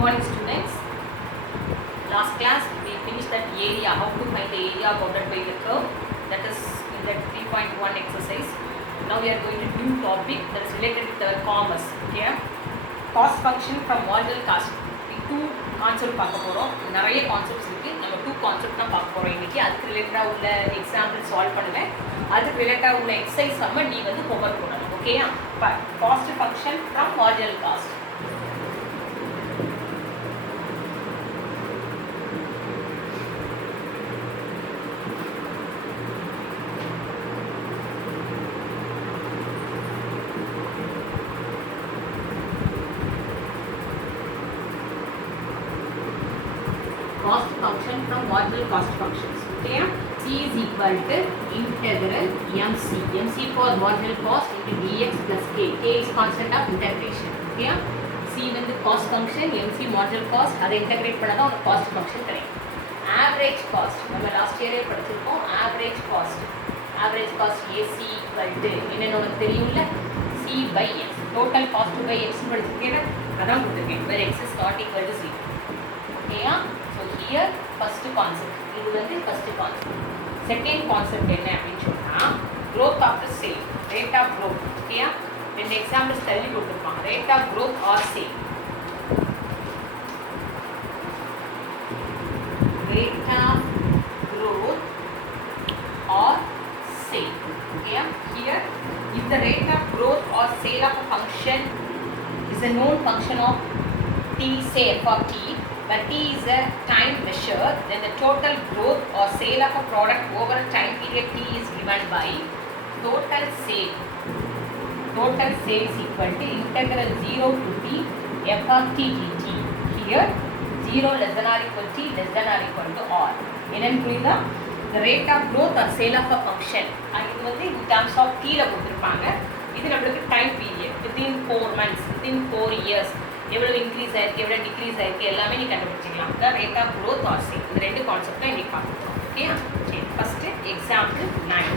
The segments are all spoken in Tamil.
morning students. Last class we finished that area, how to find the area bounded by the curve, that is in that 3.1 exercise. Now we are going to new topic that is related with the commerce. Okay, cost function from marginal cost. Two concept பார்க்க போறோம். நிறைய கான்செப்ட்ஸ் இருக்கு. நம்ம டூ கான்செப்ட் தான் பார்க்க போறோம் இன்னைக்கு. அதுக்கு ரிலேட்டடா உள்ள எக்ஸாம்பிள் சால்வ் பண்ணுவேன். அதுக்கு ரிலேட்டடா உள்ள எக்ஸசைஸ் நம்ம நீ வந்து ஹோம்வொர்க் பண்ணணும். ஓகேயா? Cost function from marginal cost. Cost function from marginal cost functions. Okay, C is equal to integral MC. MC for marginal cost into dx plus k. K is constant of integration. Okay, C வந்து cost function, MC marginal cost. அதை integrate பண்ணா தான் ஒரு cost function கிடைக்கும். Average cost நம்ம last year படிச்சிருக்கோம். Average cost AC equal to என்னன்னு உங்களுக்கு தெரியும்ல, C by x. Total cost by x படிச்சிருக்கேன். அதான் கொடுத்திருக்கேன். Where x is not equal to 0. Okay, so here first concept, இது வந்து first concept. Second concept என்ன அப்படின்னு சொன்னா growth of the sale, rate of growth. Okay, ரெண்டு எக்ஸாம்பிள்ஸ் தள்ளி கொடுத்துருப்பாங்க. rate of growth or sale, rate of growth or sale. Okay, here if the rate of growth or sale of a function is a known function of t, say f of t, when t is a time measure, then the total growth or sale of a product over a time period t is given by total sale. Total sale is equal to integral 0 to t f of t dt. Here 0 less than or equal to t less than or equal to r. என்னன்னு புரியுதா? The rate of growth or sale of a function, இது வந்து in terms of t ல கொடுத்திருப்பாங்க. இது நம்மளுக்கு time period within 4 months, within 4 years எவ்வளவு இன்க்ரீஸ் ஆயிருக்கு, எவ்வளவு டிக்ரீஸ் ஆயிருக்கு, எல்லாமே நீ கண்டுபிடிச்சிக்கலாம். The rate of growth are sale. இந்த ரெண்டு கான்செப்ட் தான் இன்னைக்கு பார்த்துருக்கோம். ஓகே, சரி. First example 9.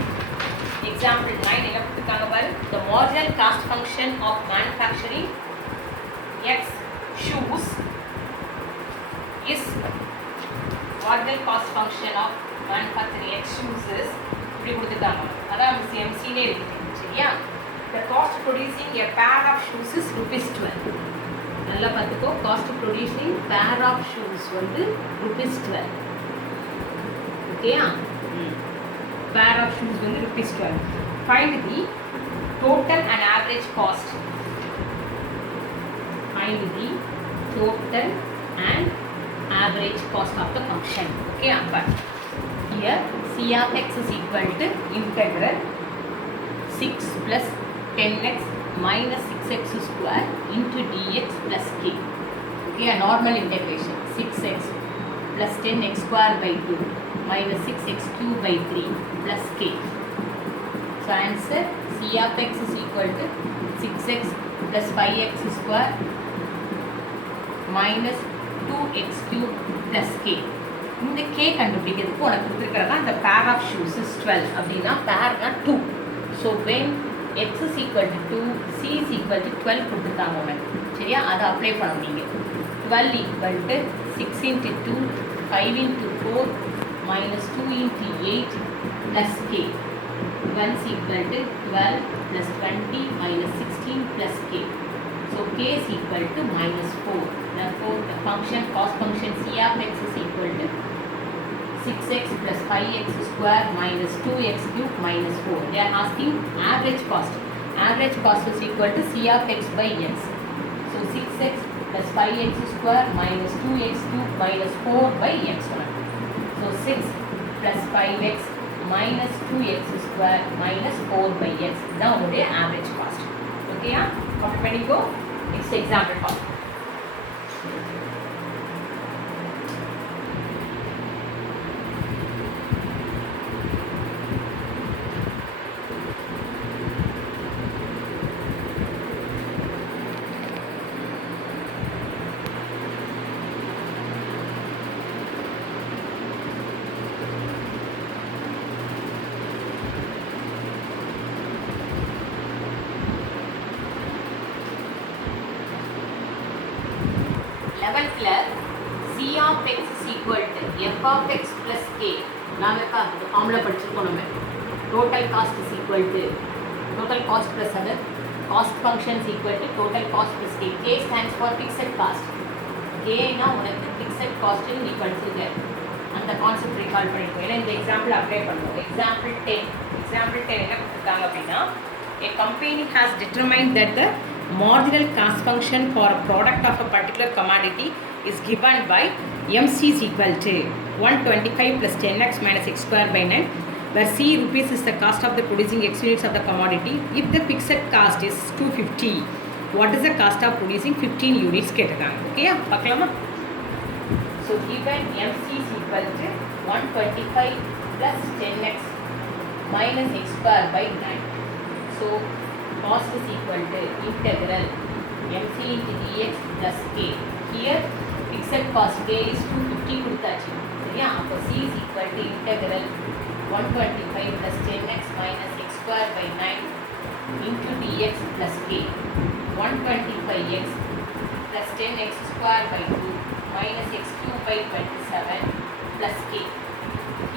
எக்ஸாம்பிள் 9 என்ன கொடுத்துருக்காங்க பாரு. The marginal cost function of manufacturing X shoes is marginal cost function of manufacturing X shoes is இப்படி கொடுத்துருக்காங்க. அதான் எம்சினே இருக்குது. சரியா? த காஸ்ட் ப்ரொடியூசிங் எ பேர் ஆஃப் ஷூஸ் இஸ் ₹12. நல்லா பார்த்துக்கோ. Cost producing pair of shoes வந்து ₹12. ஓகேயா? பேர் ஆஃப் ஷூஸ் வந்து ₹12. Find the total and average cost. Find the total and average cost of the function. Okay, but here C of x is equal to integral 6 plus 10x minus 6x square into dx plus k. Okay, a normal integration. 6x plus 10x square by 2 minus 6x cube by 3 plus k. So answer C of x is equal to 6x plus 5x square minus 2x cube plus k. இந்த k கண்டுபிடிக்கிறதுக்கு உனக்கு கொடுத்துருக்கிறதா இந்த pair of shoes is 12 அப்படின்னா பேர்னா 2. So when x is equal to 2, c is equal to 12 கொடுத்துருக்காங்க உனக்கு. சரியா? அதை அப்ளை பண்ணணும் நீங்கள். 12 equal to 6 into 2, 5 into 4, minus 2 into 8 plus k. 1 is equal to 12 plus 20 minus 16 plus k. So k is equal to minus 4. Therefore, the function, cost function C of x is equal to 6x plus 5x square minus 2x cube minus 4. They are asking average cost. Average cost is equal to C of x by x. So 6x plus 5x square minus 2x cube minus 4 by x1. So 6 plus 5x minus 2x square minus 4 by x. Now the average cost. Okay, copy பண்ணிக்கோ. Next example பார்ப்போம். 11th C of x is equal to f of x plus k. நாங்கள் இந்த ஃபார்முலா படிச்சிருக்கோம் நம்ம. Total cost is equal to total cost plus other cost function is equal to total cost plus k. K stands for fixed cost. K னா உனக்கு fixed cost நீ படிச்சிருக்க. அந்த கான்செப்ட் ரீகால் பண்ணிக்கோ. ஏன்னா இந்த எக்ஸாம்பிள் அப்ளை பண்ணுவோம். எக்ஸாம்பிள் 10 என்ன கொடுத்துருக்காங்க அப்படின்னா a company has determined that the marginal cost function for a product of a particular commodity is given by MC is equal to 125 plus 10x minus x square by 9, where C rupees is the cost of the producing x units of the commodity. If the fixed cost is 250, what is the cost of producing 15 units? Okay, பார்க்கலாமா? So given MC is equal to 125 plus 10x minus x square by 9. So cost is equal to integral MC into dx plus k. Here fixed cost k is 250 கொடுத்தாச்சு சரியா? அப்போ C is equal to integral 125 plus 10x minus x square by 9 into dx plus k. 125x plus 10x square by 2 minus x cube by 27 plus k.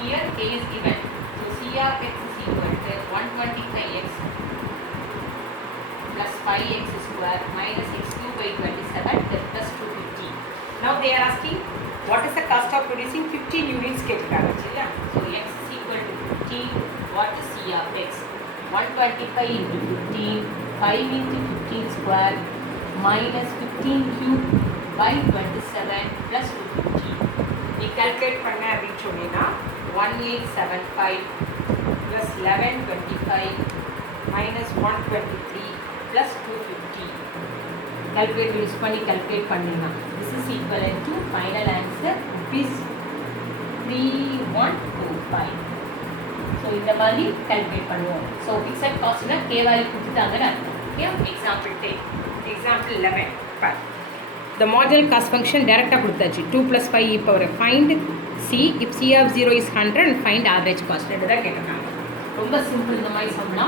Here k is given. So C of x is equal to 125x plus 5x square minus x cube by 27 plus 250. Now they are asking what is the cost of producing 15 units கேட்கிறாங்க சரியா? So x is equal to 15. What is C of x? 125 into 15, 5 into 15 square minus 15 cube by 27 plus 250. நீ calculate பண்ண அப்படின்னு சொன்னீங்கன்னா 1875 plus 1125 minus 123 plus 250. Calculate use பண்ணி calculate பண்ணீங்கன்னா this is equivalent to final answer rupees 3125. So இந்த மாதிரி calculate பண்ணுவோம். So fixed cost னா k value கொடுத்துட்டாங்கன்னு அர்த்தம். Okay, example 10. Example 11. Bar. The marginal cost function டைரக்டா கொடுத்தாச்சு. 2 plus 5 e power find C if C of 0 is 100 and find average cost. ரெண்டு தான் கேட்டிருக்காங்க. ரொம்ப சிம்பிள் இந்த மாதிரி சொன்னா.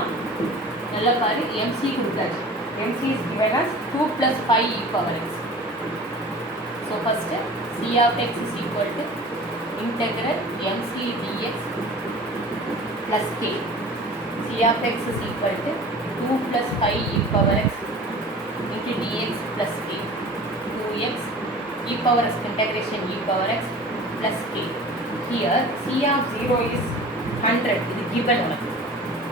நல்லா பாரு MC கொடுத்தாச்சு. MC is given as 2 plus 5 e power x. So first C of x is equal to integral MC dx plus k. C of x is equal to 2 plus 5 e power x into dx plus k. 2x e power x integration e power x plus k. Here C of 0 is 100. This is given one.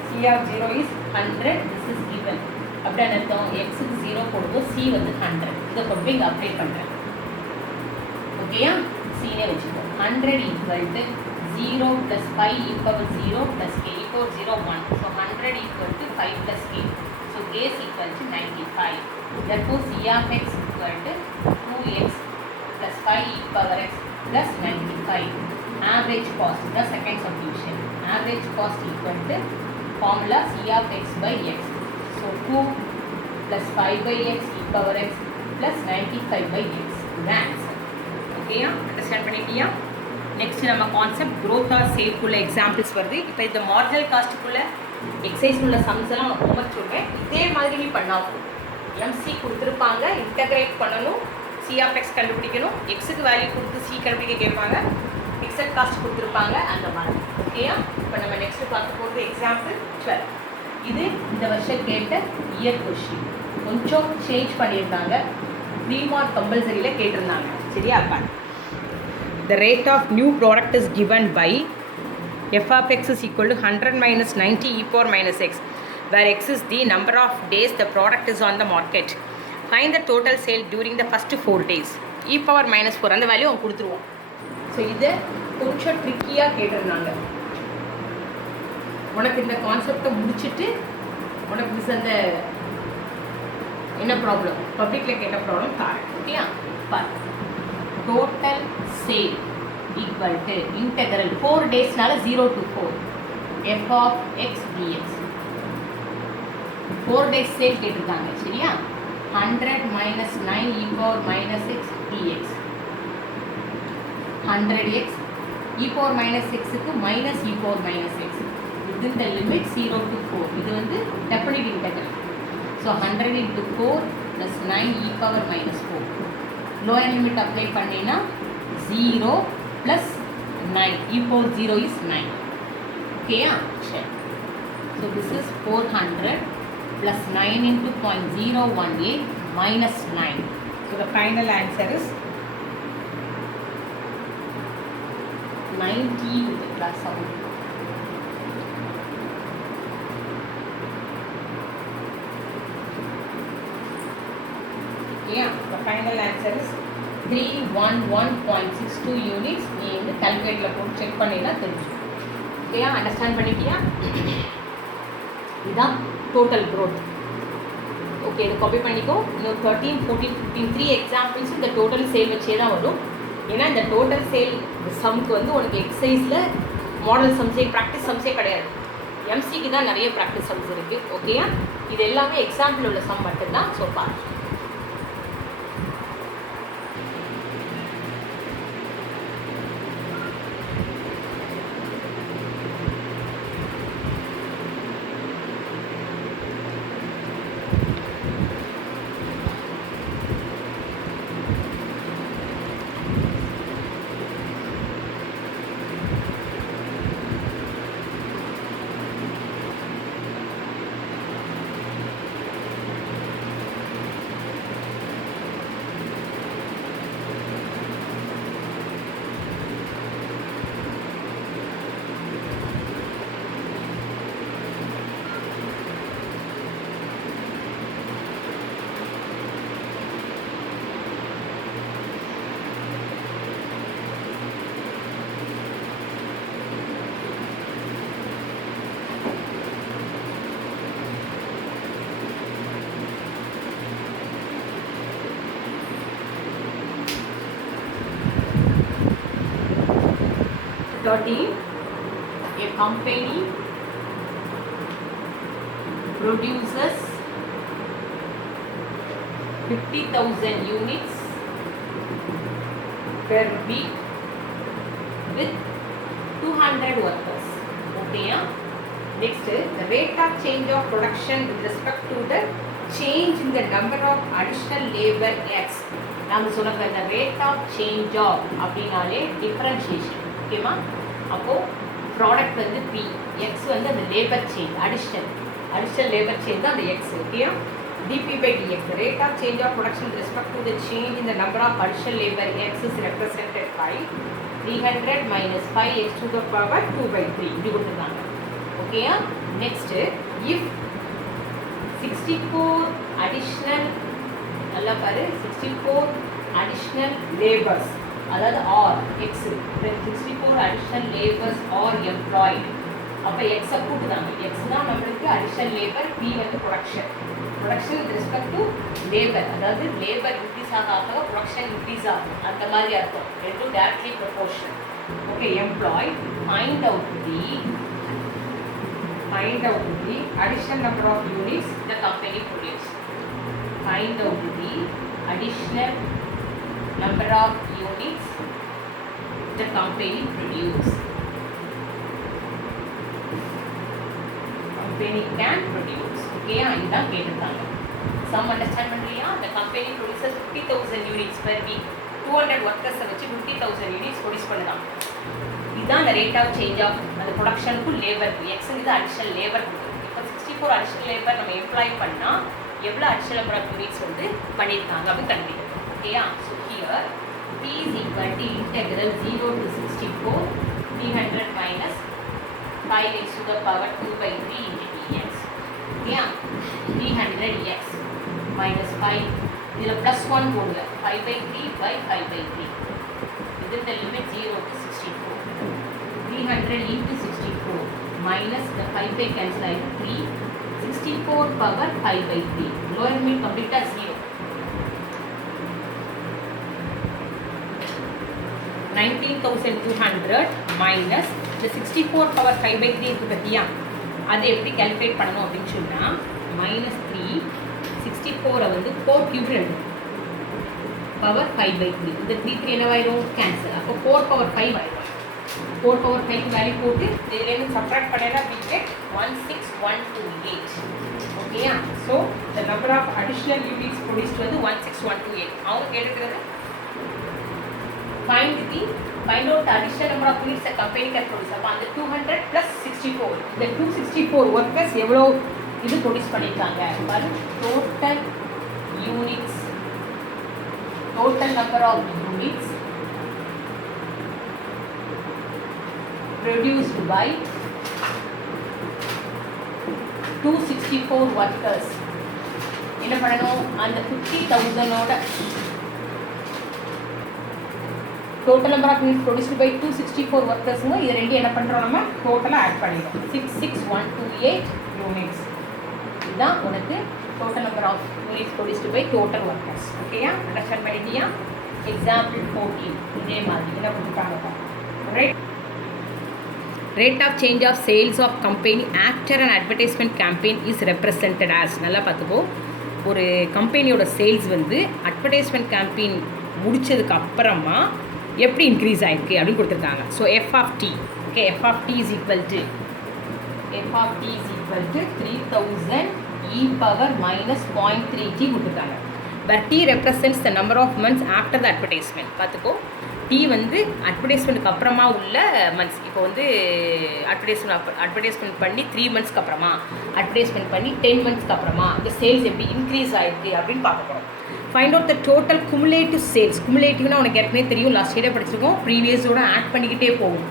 C of 0 is 100. This is given. அப்படி அர்த்தம் x க்கு 0 போடும்போது c வந்து 100. இதை கொண்டு இங்கே அப்ளை பண்ணுறேன். ஓகேயா? c-னே வச்சுக்கோ. 100 equal to 0 plus 5 e power 0 plus k e power 0 1. So 100 equal to 5 plus k. So k is equal to 95. Therefore C of x equal to 2x plus 5 e power x plus 95. Average cost, the second solution. Average cost equal to formula C of x by x. So 2 plus 5 by x e power x plus 95 by x. The answer. Okay, understand பண்ணிட்டியா? Next நம்ம கான்செப்ட் growth or save குள்ள எக்ஸாம்பிள்ஸ் வருது. இப்போ இந்த மார்ஜினல் காஸ்ட் குள்ள எக்ஸசைஸ் உள்ள சம்ஸ் எல்லாம் நான் ஹோம்வொர்க் சொல்வேன். இதே மாதிரி நீ பண்ணாலும் MC கொடுத்துருப்பாங்க, இன்டகிரேட் பண்ணணும், C of x கண்டுபிடிக்கணும், எக்ஸுக்கு வேல்யூ கொடுத்து C கண்டுபிடிக்க கேட்பாங்க, ஃபிக்ஸட் காஸ்ட் கொடுத்துருப்பாங்க அந்த மாதிரி. ஓகேயா? இப்போ நம்ம நெக்ஸ்ட் பார்க்க போகிறது எக்ஸாம்பிள் 12. இது இந்த வருஷம் கேட்ட இயர் கொஸ்டின். கொஞ்சம் சேஞ்ச் பண்ணியிருந்தாங்க, 3 மார்க் கம்பல்சரியில் கேட்டிருந்தாங்க. சரியா? அப்பா the rate of new product is given by f of x is equal to 100 minus 90 e power minus x, where x is the number of days the product is on the market. Find the total sale during the first 4 days. e power minus 4 அந்த வேல்யூ அவங்க கொடுத்துருவோம். ஸோ இதை கொஞ்சம் ட்ரிக்கியாக கேட்டிருந்தாங்க. உனக்கு இந்த கான்செப்டை முடிச்சுட்டு உனக்கு மிஸ் அந்த என்ன ப்ராப்ளம் பப்ளிக்கில் கேட்ட ப்ராப்ளம் தாரு. ஓகேயா? பார் total sale equal to integral 4 daysனால 0 to 4 f of x dx. 4 days sale கேட்டிருக்காங்க. சரியா? 100 minus 9 e power minus x dx. 100x e power minus x க்கு minus e power minus x within the limit 0 to 4. இது வந்து definite integral. So 100 into 4 plus 9 e power minus 4 lower limit apply பண்ணினா 0 + 9 equal 0 is 9. ஓகேயா? சரி. So this is 400 + 9 into 0.018 minus 9. So the final answer is 90 with the plus sound. Yeah, the final answer is 311.62 units. நீ இந்த கால்குலேட்டர்ல போட்டு செக் பண்ணினா தெரியும். ஓகேயா? அண்டர்ஸ்டாண்ட் பண்ணிட்டியா? இதுதான் டோட்டல் growth. ஓகே, இது காப்பி பண்ணிக்கோ. இன்னும் 13, 14, 15 3 எக்ஸாம்பிள்ஸ் இந்த டோட்டல் சேல் வச்சே தான் வரும். ஏன்னா இந்த டோட்டல் சேல் சம்க்கு வந்து உனக்கு எக்ஸசைஸில் மாடல் சம்ஸே ப்ராக்டிஸ் சம்ஸே கிடையாது. எம்சிக்கு தான் நிறைய ப்ராக்டிஸ் சம்ஸ் இருக்குது. ஓகேயா? இது எல்லாமே எக்ஸாம்பிள் உள்ள சம் மட்டும்தான். ஸோ பாரு. A company produces 50,000 units per week with 200 workers. Okay, yeah? Next, the rate of change of production with respect to the change in the number of additional labor X. நம்ம சொல்லுங்க இந்த rate of change of அப்படினாலே differentiation. ஓகேமா? அப்போது ப்ராடக்ட் வந்து பி, எக்ஸ் வந்து அந்த labour change, additional labour change தான் அந்த எக்ஸ். ஓகேயா? DP by DX, rate of change of production respect to the change in the number of additional labour X is represented by 300 - 5x to the power 2/3 இப்படி கொடுத்துருக்காங்க. ஓகேயா? நெக்ஸ்ட்டு இஃப் 64 அடிஷ்னல், நல்லா பாரு, 64 அடிஷ்னல் லேபர்ஸ், அதாவது are X 64 additional labours are employed. அப்போ எக்ஸை கூட்டுதாங்க. எக்ஸ் தான் நம்மளுக்கு அடிஷ்னல் லேபர், பி வந்து production with respect to labour, அதாவது லேபர் இன்க்ரீஸ் ஆக ப்ரொடக்ஷன் இன்க்ரீஸ் ஆகும், அந்த மாதிரி அர்த்தம். ரெண்டும் directly proportional. Okay, employ find out the additional number of units the company produce. Find out the additional number of units the company produce. Company can produce. Okay, இதுதான் கேட்டிருக்காங்க. Some understand பண்றியா? The company produces 50,000 units per week. 200 workers வச்சு 50,000 units ப்ரொடியூஸ் பண்ணுறாங்க. இதுதான் அந்த ரேட் ஆஃப் சேஞ்ச் ஆஃப் அந்த ப்ரொடக்ஷனுக்கும் லேபருக்கு. எக்ஸுக்கு இது அடிஷ்னல் லேபர் கொடுக்கும். இப்போ 64 அடிஷ்னல் லேபர் நம்ம எம்ப்ளாய் பண்ணால் எவ்வளோ அடிஷ்னல் நம்பர் ஆஃப் யூனிட்ஸ் வந்து பண்ணியிருக்காங்க அப்படின்னு கண்டுபிடிக்கணும். ஓகேயா? So here P is equal to integral 0 to 64 300 minus 5x to the power 2/3 into dx. ஓகேயா? 300x minus 5, இதில் ப்ளஸ் 1 போடுங்க, 5/3 by 5/3. Within the limit 0 to 64. 300 into 64 minus the 5 cancel out 3. 64 power 5/3. Lower limit complete as 0. 19,200 minus the 64 power 5/3 இருக்கு பத்தியா, அதை எப்படி கால்குலேட் பண்ணணும் அப்படின்னு சொன்னால் -3 64 வந்து 4 cube எழுதணும், பவர் 5/3. இந்த 3 என்னவாயிரும் கேன்சல், அப்போ 4 power 5 ஆயிடும். 4 power 5 வேல்யூ போட்டு இதிலேருந்து சப்ராக்ட் பண்ணேன்னா we get 16128. ஓகேயா? So the number of additional units produced வந்து 16128. அவங்க கேட்டுக்கிறது find out the additional number of units a company can produce. அப்போ அந்த 200 plus 64 இந்த 264 workers எவ்வளோ இது ப்ரொடியூஸ் பண்ணியிருக்காங்க பாரு. Total units, total number of units produced by 264 workers. என்ன பண்ணணும், அந்த 50,000ஓட total number of units produced by 264 workers இது ரெண்டு என்ன பண்ணுறோம், நம்ம டோட்டலாக ஆட் பண்ணிடுவோம். 66128 யூனிட்ஸ். இதுதான் உனக்கு total number of units produced by total workers. ஓகேயா, அண்டர்ஸ்டாண்ட் பண்ணிட்டியா? எக்ஸாம்பிள் 14 இதே மாதிரி என்ன கொடுத்துருக்காங்க. Rate of change of sales of company after an advertisement campaign is represented as. நல்லா பார்த்துக்கோ, ஒரு கம்பெனியோட சேல்ஸ் வந்து அட்வர்டைஸ்மெண்ட் கேம்பெயின் முடித்ததுக்கு அப்புறமா எப்படி இன்க்ரீஸ் ஆகிருக்கு அப்படின்னு கொடுத்துருக்காங்க. So F of T, okay, F of T is equal to 3000 e power minus 0.3t கொடுத்துருக்காங்க. where t represents the number of months after the advertisement. பார்த்துக்கோ, டி வந்து அட்வர்டைஸ்மெண்ட்டுக்கு அப்புறமா உள்ள மந்த்ஸ். இப்போ வந்து அட்வர்டைஸ்மெண்ட் பண்ணி 3 மந்த்ஸ்க்கு அப்புறமா, அட்வர்டைஸ்மெண்ட் பண்ணி 10 மந்த்ஸ்க்கு அப்புறமா இந்த சேல்ஸ் எப்படி இன்க்ரீஸ் ஆகிருக்கு அப்படின்னு பார்க்க போகிறோம். Find out the total cumulative sales. குமுலேட்டிவ்னா உனக்கு ஏற்கனவே தெரியும், லாஸ்ட் இயரே படிச்சிருக்கோம். ப்ரீவியஸோட ஆட் பண்ணிக்கிட்டே போகும்.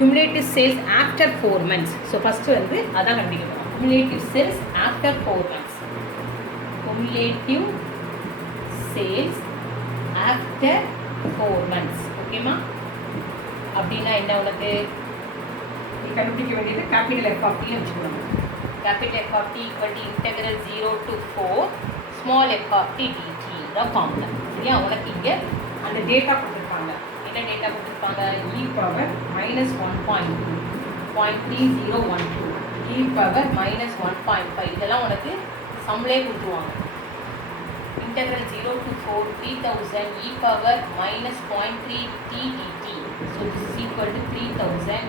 Cumulative sales after 4 months. So first வந்து அதான் கண்டுபிடிக்கணும். Cumulative sales after 4 months. Cumulative sales after 4 months. ஓகேம்மா, அப்படின்னா என்ன உனக்கு நீ கண்டுபிடிக்க வேண்டியது கேபிட்டல் எஃப் ஆஃப் டி வச்சுக்கணும். Capital F of T equal to integral 0 to 4 small F of T DT தான் ஃபார்முலா. சரியா, உனக்கு இங்கே அந்த டேட்டா கொடுத்துருப்பாங்க. என்ன டேட்டா கொடுத்துருப்பாங்க, E power minus 1.2 0.3012 E power minus 1.5 இதெல்லாம் உனக்கு சம்லே கொடுத்துருவாங்க. Integral 0 to 4 3000 e power minus 0.3 t dt. So this is equal to 3000.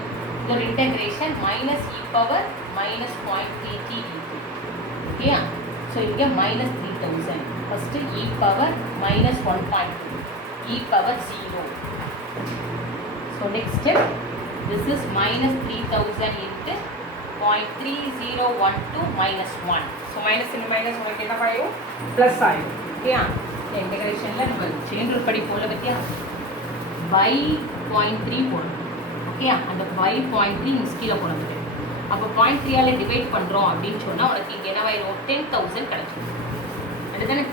The integration minus e power minus 0.3 t dt. Okay, so you get minus 3000. First e power minus 1.2 e power 0. So next step, this is minus 3000 into 0.3012 minus 1. So minus into minus உங்களுக்கு என்ன ஆகும், ப்ளஸ் ஆகும். ஓகேயா, இன்டெகிரேஷனில் நம்ம செயின் ரூல் படி போல பற்றியா பை 0.3 போடணும். ஓகேயா, அந்த பை 0.3 இங்கே கீழே போனது. அப்போ 0.3ஆல் டிவைட் பண்ணுறோம் அப்படின்னு சொன்னால் உனக்கு இங்கே என்னவாயிரும், 10,000 கிடச்சிடும். அதுதானே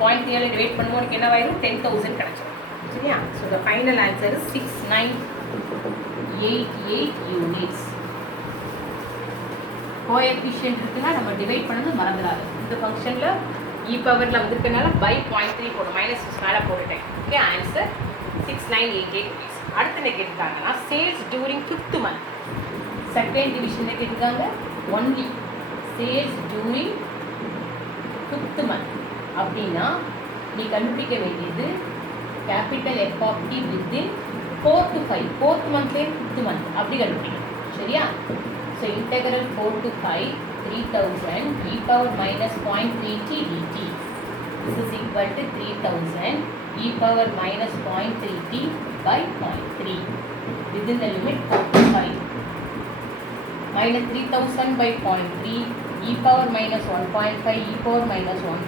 0.3ஆல் டிவைட் பண்ணுவோம், உனக்கு என்னவாயிரும் 10,000 கிடச்சிடும். சரியா, so the final answer is 6988 units. Coefficient இருக்குன்னா நம்ம டிவைட் பண்ணது மறந்துடாது. இந்த ஃபங்க்ஷனில் இ பவரில் வந்திருக்கனால பை 0.3 போடும், மைனஸ் மேலே போட்டுட்டேன். Okay, answer 6988 rupees. அடுத்து என்ன கேட்டுருக்காங்கன்னா, sales during 5th month. Second டிவிஷனில் கேட்டுருக்காங்க only sales during 5th month. அப்படின்னா நீ கண்டுபிடிக்க வேண்டியது capital F of T within 4 to 5, 4th monthலேயே 5th month அப்படி கண்டுபிடிக்கணும். சரியா, so integral 4 to 5 3000 e power minus 0.3t dt. This is equal to 3000 e power minus 0.3t by 0.3 within the limit 4 to 5. Minus 3000 by 0.3 e power minus 1.5 e power minus 1.2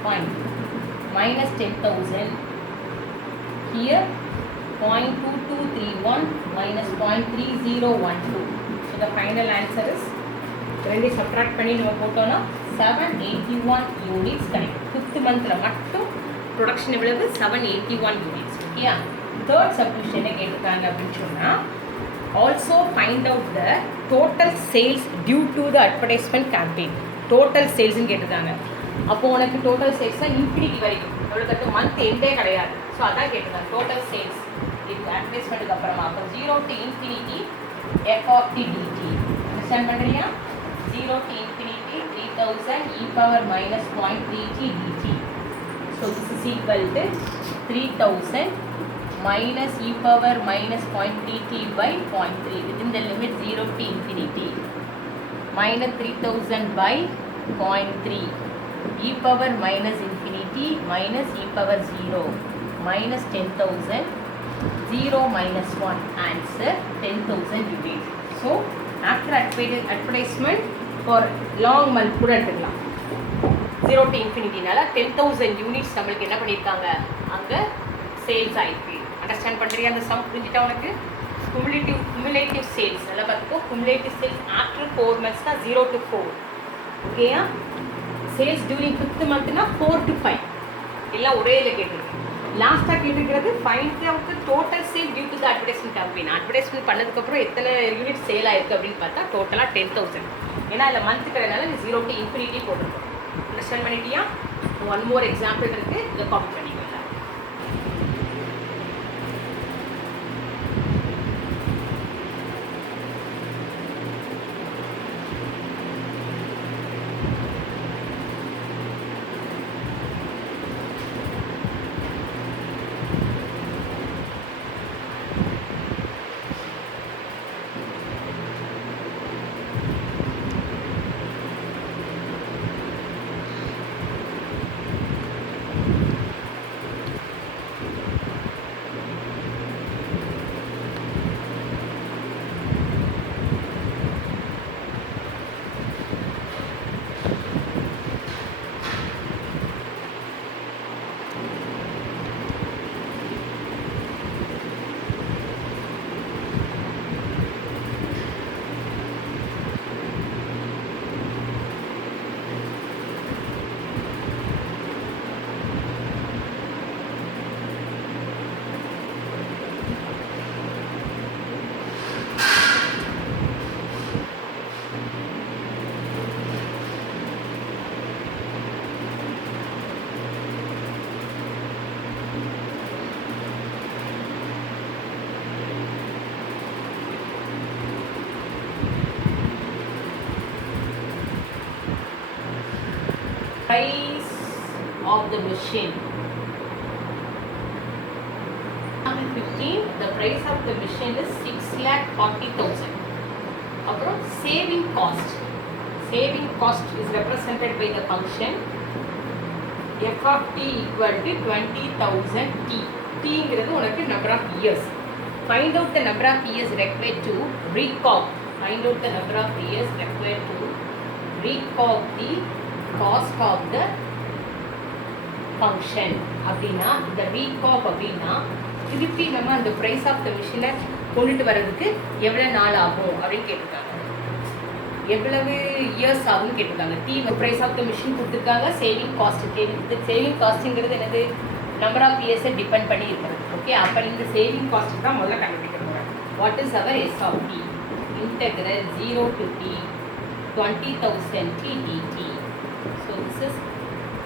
minus 10,000 here 0.2231 minus 0.3012. So the final answer is ரெண்டு சப்ட்ராக்ட் பண்ணி நம்ம போட்டோம்னா 781 யூனிட்ஸ் கிடைக்கும். 5th மந்தில் மட்டும் ப்ரொடக்ஷன் எவ்வளவு, 781 யூனிட்ஸ். ஓகேயா, தேர்ட் சப்டிவிஷன் என்ன கேட்டிருக்காங்க அப்படின்னு சொன்னால், also find out the total sales due to the advertisement campaign. Total சேல்ஸ்ன்னு கேட்டிருக்காங்க. அப்போது உனக்கு டோட்டல் சேல்ஸ்னால் இன்ஃபினிட்டி வரைக்கும், எவ்வளோ மந்த் எண்டே கிடையாது. ஸோ அதான் கேட்டிருக்காங்க டோட்டல் சேல்ஸ் இது அட்வர்டைஸ்மெண்ட்டுக்கு அப்புறமா. அப்போ 0 to infinity f of t dt. Understand பண்ணுறியா? 0 to infinity 3000 e power minus 0.3t dt. So this is equal to 3000 minus e power minus 0.3t by 0.3 within the limit 0 to infinity minus 3000 by 0.3 e power minus infinity minus e power 0 minus 10,000 0 minus 1 answer 10,000 units. So after advertisement for long month கூட எடுத்துக்கலாம் 0 to infinity நால 10,000 units நம்மளுக்கு என்ன பண்ணியிருக்காங்க அங்கே சேல்ஸ் ஆயிருக்கு. அண்டர்ஸ்டாண்ட் பண்ணுறியா? அந்த சம் புரிஞ்சுட்டா உனக்கு? குமுலேட்டிவ் சேல்ஸ் நல்லா பார்த்துக்கோ. Cumulative sales after 4 months 0 to 4. ஓகேயா? Sales during 5th month 4 to 5 எல்லாம் ஒரே இதில் கேட்டிருக்கு. லாஸ்ட்டாக கேட்டிருக்கிறது find out total sale due to the advertisement campaign. Advertisement பண்ணதுக்கப்புறம் எத்தனை யூனிட் சேல் ஆயிருக்கு அப்படின்னு பார்த்தா டோட்டலாக 10,000. ஏன்னா அதில் மந்த் கிடையாதுனால நீ 0 to infinity போட்டிருக்கோம். அண்டர்ஸ்டாண்ட் பண்ணிட்டியா? ஒன் மோர் எக்ஸாம்பிள் இருக்குது, இதை காப்பி பண்ணிக்கலாம். Price of the machine. 15. The price of the machine is 6,40,000. அப்புறம் saving cost. Saving cost is represented by the function f of t equal to 20,000 t. t ங்கிறது உனக்கு number of years. Find out the number of years required to recop. Find out the number of years required to recop the cost of the function. அப்படின்னா இந்த recop அப்படின்னா திருப்பி நம்ம அந்த price of the machine கொண்டுட்டு வர்றதுக்கு எவ்வளவு நாள் ஆகும் அப்படின்னு கேட்டிருக்காங்க. எவ்வளவு இயர்ஸ் ஆகும்னு கேட்டிருக்காங்க. The price of the machine கொடுத்துருக்காங்க. சேவிங் காஸ்ட் சேவிங் காஸ்ட்ங்கிறது என்னது? நம்பர் ஆஃப் இயர்ஸை டிபெண்ட் பண்ணி இருக்கிறது. ஓகே, அப்போ இந்த சேவிங் காஸ்ட் தான் முதல்ல கண்டுபிடிக்க போகிறோம். What is our S of T? Integral 0 to t 20,000 t dt. So this is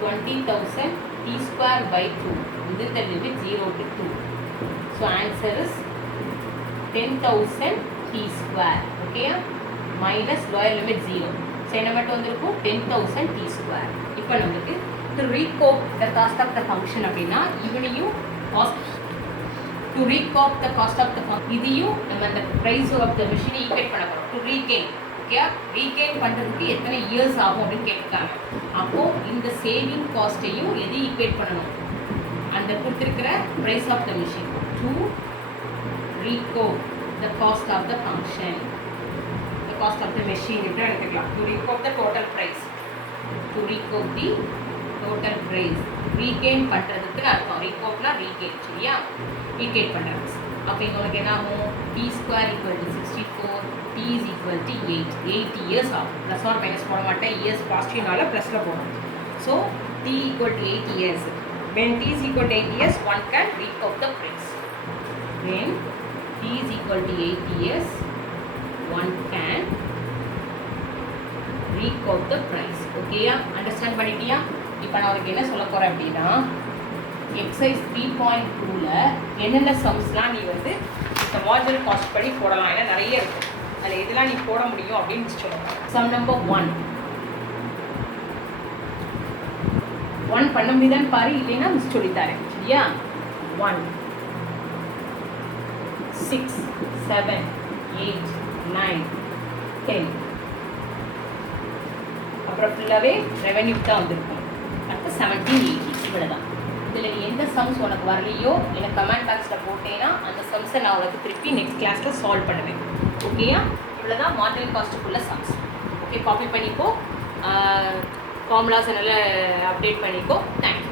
20,000 t square by 2 within the limit 0 to 2. So answer is 10,000 t square. Okay, minus lower limit 0. So என்ன மட்டும் வந்திருக்கும்? 10,000 t square. இப்போ நமக்கு to recop the cost of the function அப்படின்னா இவனையும் cost to recop the cost of the function இதையும் நம்ம அந்த price of the machine equate பண்ண போகிறோம். to regain. ரீகெயின் பண்ணுறதுக்கு எத்தனை இயர்ஸ் ஆகும் அப்படின்னு கேட்டிருக்காங்க. அப்போது இந்த சேவிங் காஸ்ட்டையும் எது ஈக்குவேட் பண்ணணும்? அந்த கொடுத்துருக்கிற price of the machine to recoup the cost of the function, the cost of the machine இப்படி எடுத்துக்கலாம். To recoup the total price, to recoup the total price. Regain பண்ணுறதுக்கு அர்த்தம். ரீகோப்னா ரீகெயின், சரியா? ரீகெயின் பண்ணுறது. அப்போ இங்கே உனக்கு என்ன ஆகும்? T square equal to 64, t is equal to 8 years ஆகும். ப்ளஸ் ஆர் மைனஸ் போட மாட்டேன், இயர்ஸ் பாசிட்டிவ்னால ப்ளஸில் போடும். So t equal to 8 years. When t is equal to 8 years, one can recount the price. When t is equal to 8 years, one can recount the price. ஓகேயா? அண்டர்ஸ்டாண்ட் பண்ணிட்டியா? இப்போ நான் உனக்கு என்ன சொல்ல போகிறேன் அப்படின்னா, எக்ஸசைஸ் 3.2ல என்னென்ன சம்ஸ்லாம் நீ வந்து இந்த மார்ஜினல் காஸ்ட் படி போடலாம். ஏன்னா நிறைய இருக்குது, அதில் இதெல்லாம் நீ போட முடியும் அப்படின்னு சொல்லுவாங்க. சம் நம்பர் 1 பண்ண முடியுதான்னு பாரு, இல்லைன்னா மிஸ் சொல்லித்தாரேன், சரியா? 1 6 7 8 9 10 அப்புறம் ஃபுல்லாகவே ரெவென்யூ தான் வந்திருக்கும். அடுத்து 17 80 இவ்வளோதான். இதில் நீ எந்த சம்ஸ் உனக்கு வரலையோ எனக்கு கமெண்ட் பாக்ஸில் போட்டேன்னா அந்த சம்ஸை நான் உனக்கு திருப்பி நெக்ஸ்ட் கிளாஸில் சால்வ் பண்ணுவேன். ஓகேயா? இவ்வளோ தான் மார்ஜினல் காஸ்ட்டுக்குள்ள சம்ஸ். ஓகே, காப்பி பண்ணிக்கோ, ஃபார்முலாஸ் நல்லா அப்டேட் பண்ணிக்கோ. தேங்க்யூ.